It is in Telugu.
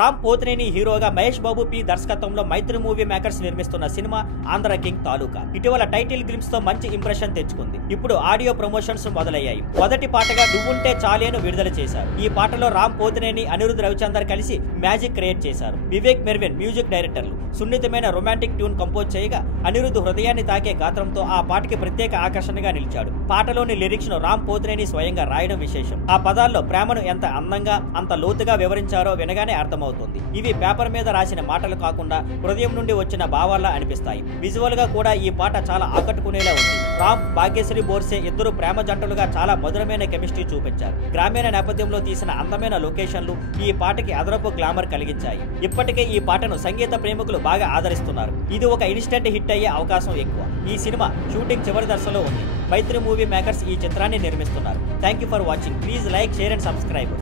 రామ్ పోతినేని హీరోగా మహేష్ బాబు పి దర్శకత్వంలో మైత్రి మూవీ మేకర్స్ నిర్మిస్తున్న సినిమా ఆంధ్ర కింగ్ తాలూకా. ఇటీవల టైటిల్ గ్లిమ్స్ తో మంచి ఇంప్రెషన్ తెచ్చుకుంది. ఇప్పుడు ఆడియో ప్రమోషన్స్ మొదలయ్యాయి. మొదటి పాటగా నువ్వుంటే చాలేను విడుదల చేశారు. ఈ పాటలో రామ్ పోతినేని, అనిరుద్ రవిచందర్ కలిసి మ్యాజిక్ క్రియేట్ చేశారు. వివేక్ మెర్విన్ మ్యూజిక్ డైరెక్టర్లు సున్నితమైన రొమాంటిక్ ట్యూన్ కంపోజ్ చేయగా, అనిరుద్ హృదయాన్ని తాకే గాత్రంతో ఆ పాటకి ప్రత్యేక ఆకర్షణగా నిలిచాడు. పాటలోని లిరిక్స్ ను రామ్ పోతినేని స్వయంగా రాయడం విశేషం. ఆ పదాల్లో ప్రేమను ఎంత అందంగా, అంత లోతుగా వివరించారో వినగానే అర్థమవుతుంది. ఇవి పేపర్ మీద రాసిన మాటలు కాకుండా హృదయం నుండి వచ్చిన భావాల్లా అనిపిస్తాయి. విజువల్ గా కూడా ఈ పాట చాలా ఆకట్టుకునేలా ఉంది. రామ్, భాగ్యశ్రీ బోర్సే ఇద్దరు ప్రేమ జంటలుగా చాలా మధురమైన కెమిస్ట్రీ చూపించారు. గ్రామీణ నేపథ్యంలో తీసిన అందమైన లొకేషన్లు ఈ పాటకి అదనపు గ్లామర్ కలిగించాయి. ఇప్పటికే ఈ పాటను సంగీత ప్రేమికులు బాగా ఆదరిస్తున్నారు. ఇది ఒక ఇన్స్టెంట్ హిట్ అయ్యే అవకాశం ఎక్కువ. ఈ సినిమా షూటింగ్ చివరి దశలో ఉంది. మైత్రి మూవీ మేకర్స్ ఈ చిత్రాన్ని నిర్మిస్తున్నారు. Thank you for watching. Please like, share and subscribe.